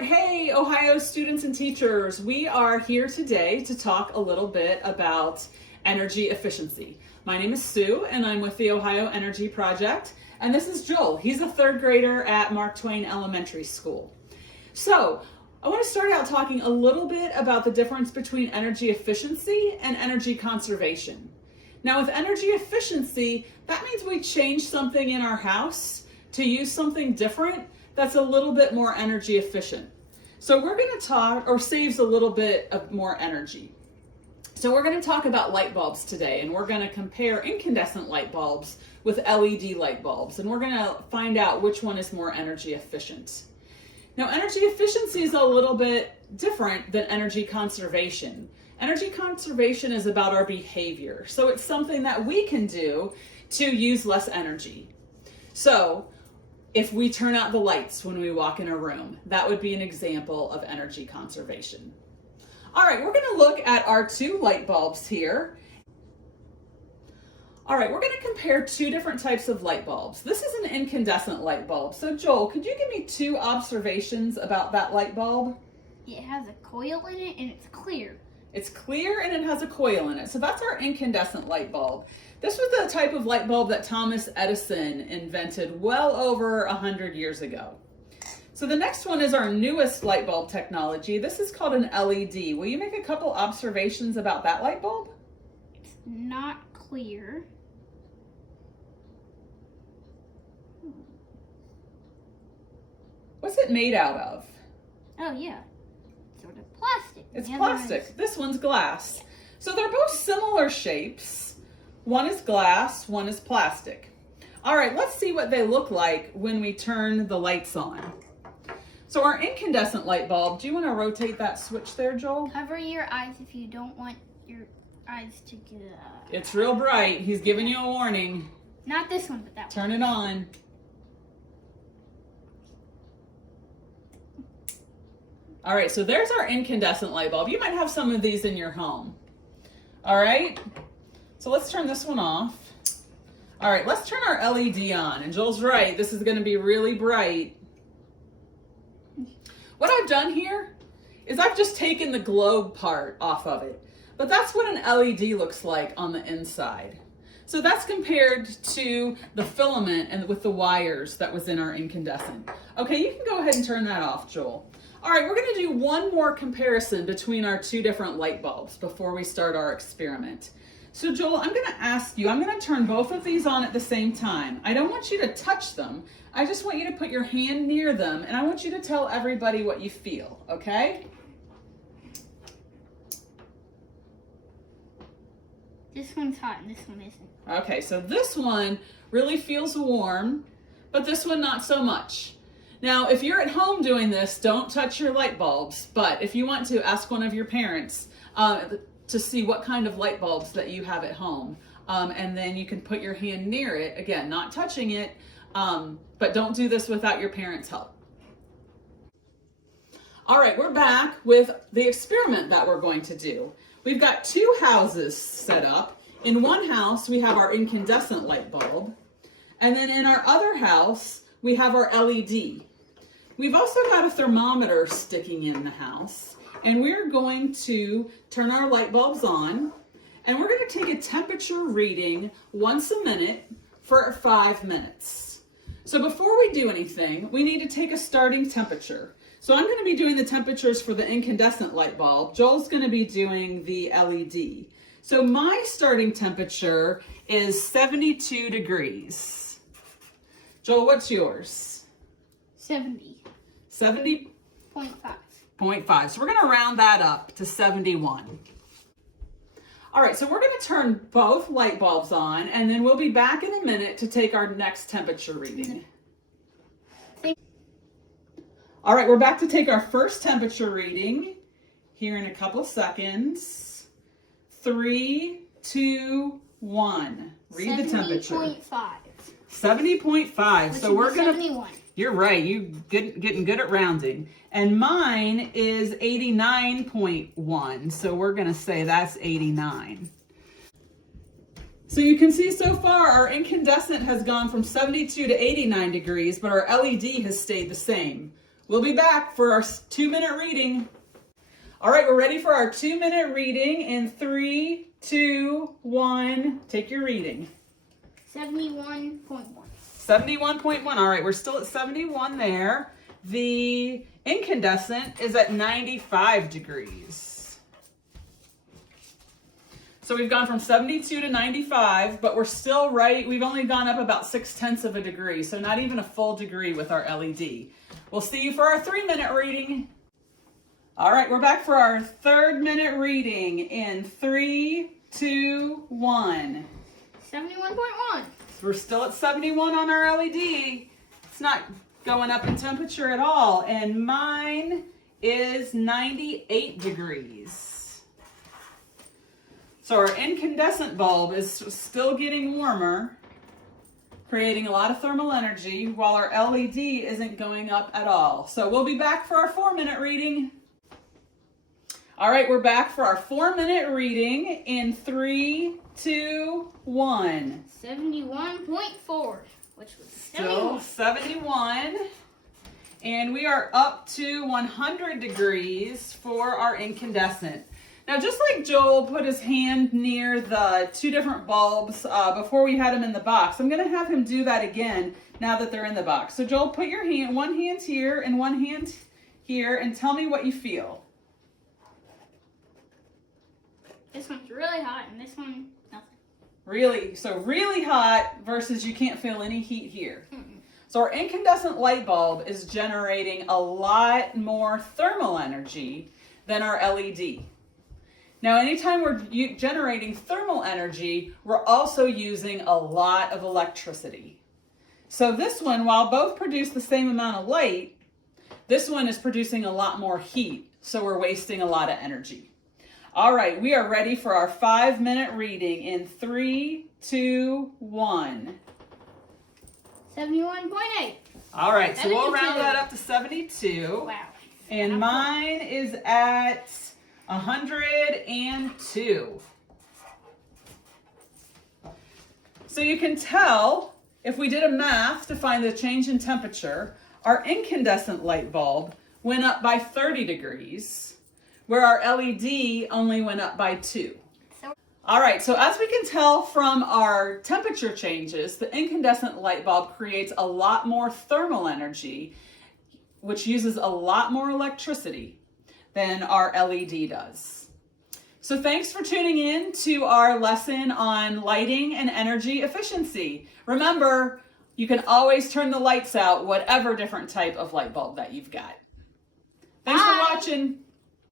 Hey, Ohio students and teachers. We are here today to talk a little bit about energy efficiency. My name is Sue and I'm with the Ohio Energy Project. And this is Joel. He's a third grader at Mark Twain Elementary School. So I want to start out talking a little bit about the difference between energy efficiency and energy conservation. Now with energy efficiency, that means we change something in our house to use something different that's a little bit more energy efficient. So we're going to talk, or saves a little bit of more energy. So we're going to talk about light bulbs today, and we're going to compare incandescent light bulbs with LED light bulbs, and we're going to find out which one is more energy efficient. Now, energy efficiency is a little bit different than energy conservation. Energy conservation is about our behavior. So it's something that we can do to use less energy. So if we turn out the lights when we walk in a room, that would be an example of energy conservation. All right, we're going to look at our two light bulbs here. All right, we're going to compare two different types of light bulbs. This is an incandescent light bulb. So Joel, could you give me two observations about that light bulb? It has a coil in it and it's clear. It's clear and it has a coil in it. So that's our incandescent light bulb. This was the type of light bulb that Thomas Edison invented well over 100 years ago. So the next one is our newest light bulb technology. This is called an LED. Will you make a couple observations about that light bulb? It's not clear. What's it made out of? Oh yeah, sort of plastic. It's plastic. This one's glass. So they're both similar shapes. One is glass, one is plastic. All right, let's see what they look like when we turn the lights on. So our incandescent light bulb, do you want to rotate that switch there, Joel? Cover your eyes if you don't want your eyes to get It's real bright. He's giving you a warning. Not this one, but that one. Turn it on. All right, so there's our incandescent light bulb. You might have some of these in your home. All right, so let's turn this one off. All right, let's turn our LED on. And Joel's right, this is gonna be really bright. What I've done here is I've just taken the globe part off of it. But that's what an LED looks like on the inside. So that's compared to the filament and with the wires that was in our incandescent. Okay, you can go ahead and turn that off, Joel. All right, we're gonna do one more comparison between our two different light bulbs before we start our experiment. So Joel, I'm gonna ask you, I'm gonna turn both of these on at the same time. I don't want you to touch them. I just want you to put your hand near them and I want you to tell everybody what you feel, okay? This one's hot and this one isn't. Okay, so this one really feels warm, but this one not so much. Now, if you're at home doing this, don't touch your light bulbs, but if you want to, ask one of your parents to see what kind of light bulbs that you have at home. And then you can put your hand near it, again, not touching it, but don't do this without your parents' help. All right, we're back with the experiment that we're going to do. We've got two houses set up. In one house, we have our incandescent light bulb, and then in our other house, we have our LED. We've also got a thermometer sticking in the house, and we're going to turn our light bulbs on, and we're going to take a temperature reading once a minute for 5 minutes. So before we do anything, we need to take a starting temperature. So I'm going to be doing the temperatures for the incandescent light bulb. Joel's going to be doing the LED. So my starting temperature is 72 degrees. Joel, what's yours? 70. 70? 0.5. 0.5. So we're going to round that up to 71. All right, so we're going to turn both light bulbs on, and then we'll be back in a minute to take our next temperature reading. All right, we're back to take our first temperature reading here in a couple seconds. 3, 2, 1. Read the temperature. 70.5. 70.5. So we're going to... 71. You're right. You getting good at rounding. And mine is 89.1. So we're going to say that's 89. So you can see so far our incandescent has gone from 72 to 89 degrees, but our LED has stayed the same. We'll be back for our 2-minute reading. All right, we're ready for our 2-minute reading in 3, 2, 1. Take your reading. 71.1. 71.1. All right, we're still at 71 there. The incandescent is at 95 degrees. So we've gone from 72 to 95, but we're still right. We've only gone up about 0.6 of a degree, so not even a full degree with our LED. We'll see you for our 3-minute reading. All right, we're back for our 3rd minute reading in 3, 2, 1. 71.1. We're still at 71 on our LED. It's not going up in temperature at all. And mine is 98 degrees. So our incandescent bulb is still getting warmer, creating a lot of thermal energy, while our LED isn't going up at all. So we'll be back for our 4-minute reading. All right, we're back for our 4-minute reading in 3, 2, 1. 71.4, which was Still 71. And we are up to 100 degrees for our incandescent. Now, just like Joel put his hand near the 2 different bulbs before we had them in the box, I'm going to have him do that again now that they're in the box. So Joel, put your hand, one hand here and one hand here, and tell me what you feel. This one's really hot, and this one, nothing. Really hot versus you can't feel any heat here. So our incandescent light bulb is generating a lot more thermal energy than our LED. Now, anytime we're generating thermal energy, we're also using a lot of electricity. So this one, while both produce the same amount of light, this one is producing a lot more heat, so we're wasting a lot of energy. All right, we are ready for our 5-minute reading in 3, 2, 1. 71.8. All right, so we'll 72. round that up to 72. Wow. And mine is at 102. So you can tell, if we did a math to find the change in temperature, our incandescent light bulb went up by 30 degrees, where our LED only went up by 2. All right, so as we can tell from our temperature changes, the incandescent light bulb creates a lot more thermal energy, which uses a lot more electricity than our LED does. So thanks for tuning in to our lesson on lighting and energy efficiency. Remember, you can always turn the lights out, whatever different type of light bulb that you've got. Thanks for watching.